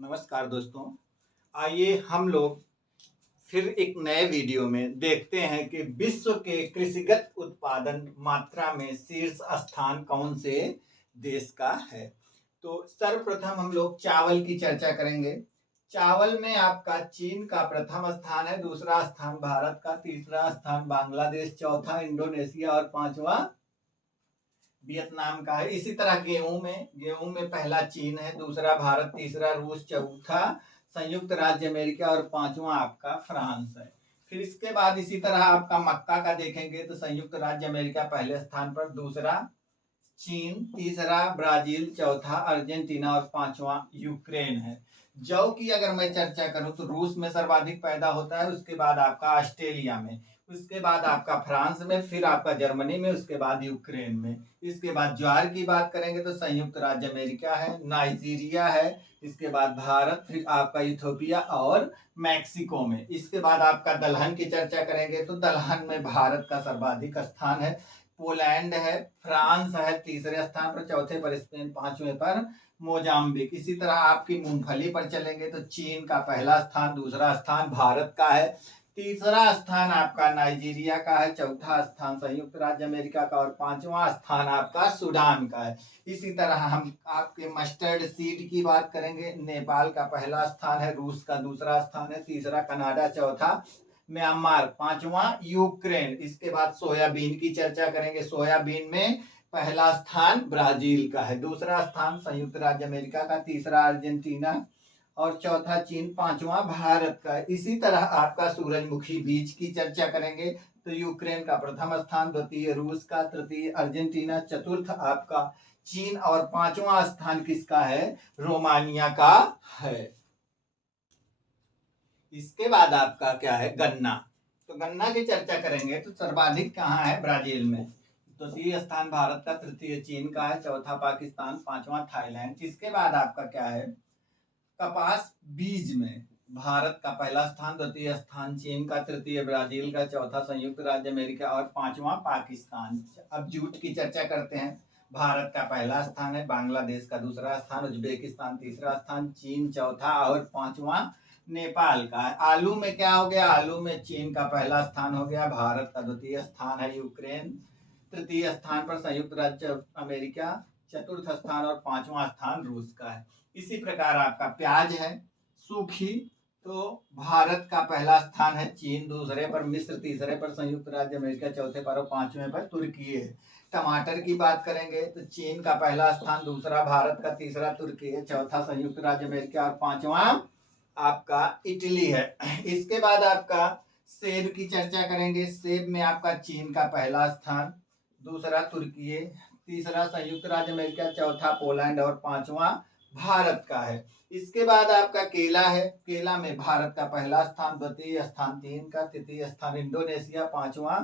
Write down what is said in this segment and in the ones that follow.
नमस्कार दोस्तों। आइए हम लोग फिर एक नए वीडियो में देखते हैं कि विश्व के कृषिगत उत्पादन मात्रा में शीर्ष स्थान कौन से देश का है। तो सर्वप्रथम हम लोग चावल की चर्चा करेंगे। चावल में आपका चीन का प्रथम स्थान है, दूसरा स्थान भारत का, तीसरा स्थान बांग्लादेश, चौथा इंडोनेशिया और पांचवा वियतनाम का है। इसी तरह गेहूं में पहला चीन है, दूसरा भारत, तीसरा रूस, चौथा संयुक्त राज्य अमेरिका और पांचवा आपका फ्रांस है। फिर इसके बाद इसी तरह आपका मक्का का देखेंगे तो संयुक्त राज्य अमेरिका पहले स्थान पर, दूसरा चीन, तीसरा ब्राजील, चौथा अर्जेंटीना और पांचवा यूक्रेन है। जौ की अगर मैं चर्चा करूं तो रूस में सर्वाधिक पैदा होता है, उसके बाद आपका ऑस्ट्रेलिया में, उसके बाद आपका फ्रांस में, फिर आपका जर्मनी में, उसके बाद यूक्रेन में। इसके बाद ज्वार की बात करेंगे तो संयुक्त राज्य अमेरिका है, नाइजीरिया है, इसके बाद भारत, फिर आपका इथोपिया और मैक्सिको में। इसके बाद आपका दलहन की चर्चा करेंगे तो दलहन में भारत का सर्वाधिक स्थान है, पोलैंड है, फ्रांस है तीसरे स्थान पर, चौथे पर स्पेन, पांचवें पर मोजाम्बिक। इसी तरह आपकी मूंगफली पर चलेंगे तो चीन का पहला स्थान, दूसरा स्थान भारत का है, तीसरा स्थान आपका नाइजीरिया का है, चौथा स्थान संयुक्त राज्य अमेरिका का और पांचवा स्थान आपका सूडान का है। इसी तरह हम आपके मस्टर्ड सीड की बात करेंगे, नेपाल का पहला स्थान है, रूस का दूसरा स्थान है, तीसरा कनाडा, चौथा म्यांमार, पांचवा यूक्रेन। इसके बाद सोयाबीन की चर्चा करेंगे। सोयाबीन में पहला स्थान ब्राजील का है, दूसरा स्थान संयुक्त राज्य अमेरिका का, तीसरा अर्जेंटीना और चौथा चीन, पांचवा भारत का। इसी तरह आपका सूरजमुखी बीज की चर्चा करेंगे तो यूक्रेन का प्रथम स्थान, द्वितीय रूस का, तृतीय अर्जेंटीना, चतुर्थ आपका चीन और पांचवा स्थान किसका है? रोमानिया का है। इसके बाद आपका क्या है? गन्ना। तो गन्ना की चर्चा करेंगे तो सर्वाधिक कहाँ है? ब्राजील में। द्वितीय स्थान भारत का, तृतीय चीन का है, चौथा पाकिस्तान, पांचवा थाईलैंड। इसके बाद आपका क्या है? कपास बीज में भारत का पहला स्थान, द्वितीय स्थान चीन का, तृतीय ब्राजील का, चौथा संयुक्त राज्य अमेरिका और पांचवा पाकिस्तान। अब जूट की चर्चा करते हैं। भारत का पहला स्थान है, बांग्लादेश का दूसरा स्थान, उज्बेकिस्तान तीसरा स्थान, चीन चौथा और पांचवा नेपाल का है। आलू में क्या हो गया? आलू में चीन का पहला स्थान हो गया, भारत का द्वितीय स्थान है, यूक्रेन तृतीय स्थान पर, संयुक्त राज्य अमेरिका चतुर्थ स्थान और पांचवा स्थान रूस का है। इसी प्रकार आपका प्याज है सूखी, तो भारत का पहला स्थान है, चीन दूसरे पर, मिस्र तीसरे पर, संयुक्त राज्य अमेरिका चौथे पर और पांचवें पर तुर्की है। टमाटर की बात करेंगे तो चीन का पहला स्थान, दूसरा भारत का, तीसरा तुर्की है, चौथा संयुक्त राज्य अमेरिका और पांचवा आपका इटली है। इसके बाद आपका सेब की चर्चा करेंगे। सेब में आपका चीन का पहला स्थान, दूसरा तुर्की, तीसरा संयुक्त राज्य अमेरिका, चौथा पोलैंड और पांचवा भारत का है। इसके बाद आपका केला है। केला में भारत का पहला स्थान, द्वितीय स्थान चीन का, तृतीय स्थान इंडोनेशिया, पांचवा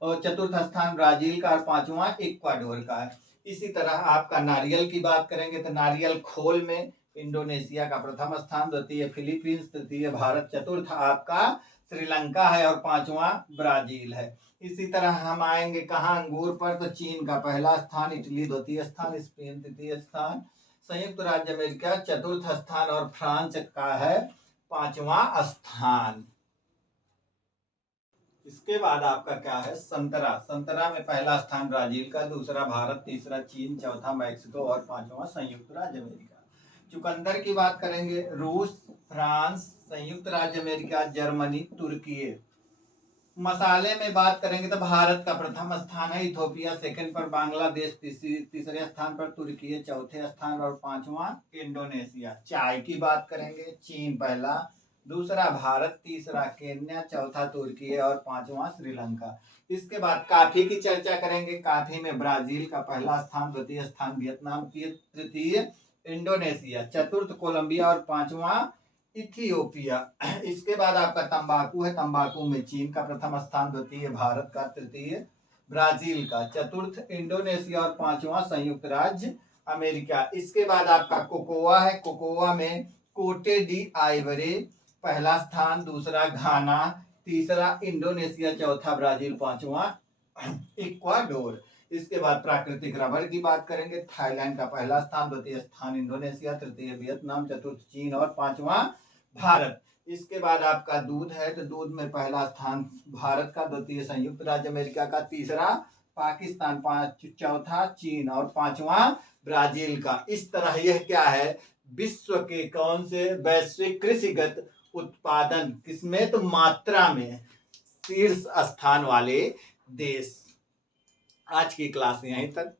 और चतुर्थ स्थान ब्राजील का और पांचवा इक्वाडोर का है। इसी तरह आपका नारियल की बात करेंगे तो नारियल खोल में इंडोनेशिया का प्रथम स्थान, द्वितीय फिलीपींस, तृतीय भारत, चतुर्थ आपका श्रीलंका है और पांचवा ब्राजील है। इसी तरह हम आएंगे कहाँ? अंगूर पर, तो चीन का पहला स्थान, इटली द्वितीय स्थान, स्पेन तृतीय स्थान, संयुक्त राज्य अमेरिका चतुर्थ स्थान और फ्रांस का है पांचवा स्थान। इसके बाद आपका क्या है? संतरा। संतरा में पहला स्थान ब्राजील का, दूसरा भारत, तीसरा चीन, चौथा मैक्सिको और पांचवा संयुक्त राज्य अमेरिका। चुकंदर की बात करेंगे, रूस, फ्रांस, संयुक्त राज्य अमेरिका, जर्मनी, तुर्की। मसाले में बात करेंगे तो भारत का प्रथम स्थान है, इथोपिया सेकंड पर, बांग्लादेश तीसरे स्थान पर, तुर्की चौथे स्थान और पांचवा इंडोनेशिया। चाय की बात करेंगे, चीन पहला, दूसरा भारत, तीसरा केन्या, चौथा तुर्की और पांचवा श्रीलंका। इसके बाद काफी की चर्चा करेंगे। काफी में ब्राजील का पहला स्थान, द्वितीय स्थान वियतनाम, तृतीय इंडोनेशिया, चतुर्थ कोलंबिया और पांचवा इथियोपिया। इसके बाद आपका तंबाकू है। तंबाकू में चीन का प्रथम स्थान, द्वितीय भारत का, तृतीय ब्राजील का, चतुर्थ इंडोनेशिया और पांचवा संयुक्त राज्य अमेरिका। इसके बाद आपका कोकोआ है। कोकोआ में कोटे डी आइवरे पहला स्थान, दूसरा घाना, तीसरा इंडोनेशिया, चौथा ब्राजील, पांचवा इक्वाडोर। इसके बाद प्राकृतिक रबर की बात करेंगे, थाईलैंड का पहला स्थान, द्वितीय स्थान इंडोनेशिया, तृतीय वियतनाम, चतुर्थ चीन और पांचवा भारत। इसके बाद आपका दूध है, तो दूध में पहला स्थान भारत का, द्वितीय संयुक्त राज्य अमेरिका का, तीसरा पाकिस्तान, चौथा चीन और पांचवा ब्राजील का। इस तरह यह क्या है, विश्व के कौन से वैश्विक कृषिगत उत्पादन किसमें, तो मात्रा में शीर्ष स्थान वाले देश। आज की क्लास यहीं तक।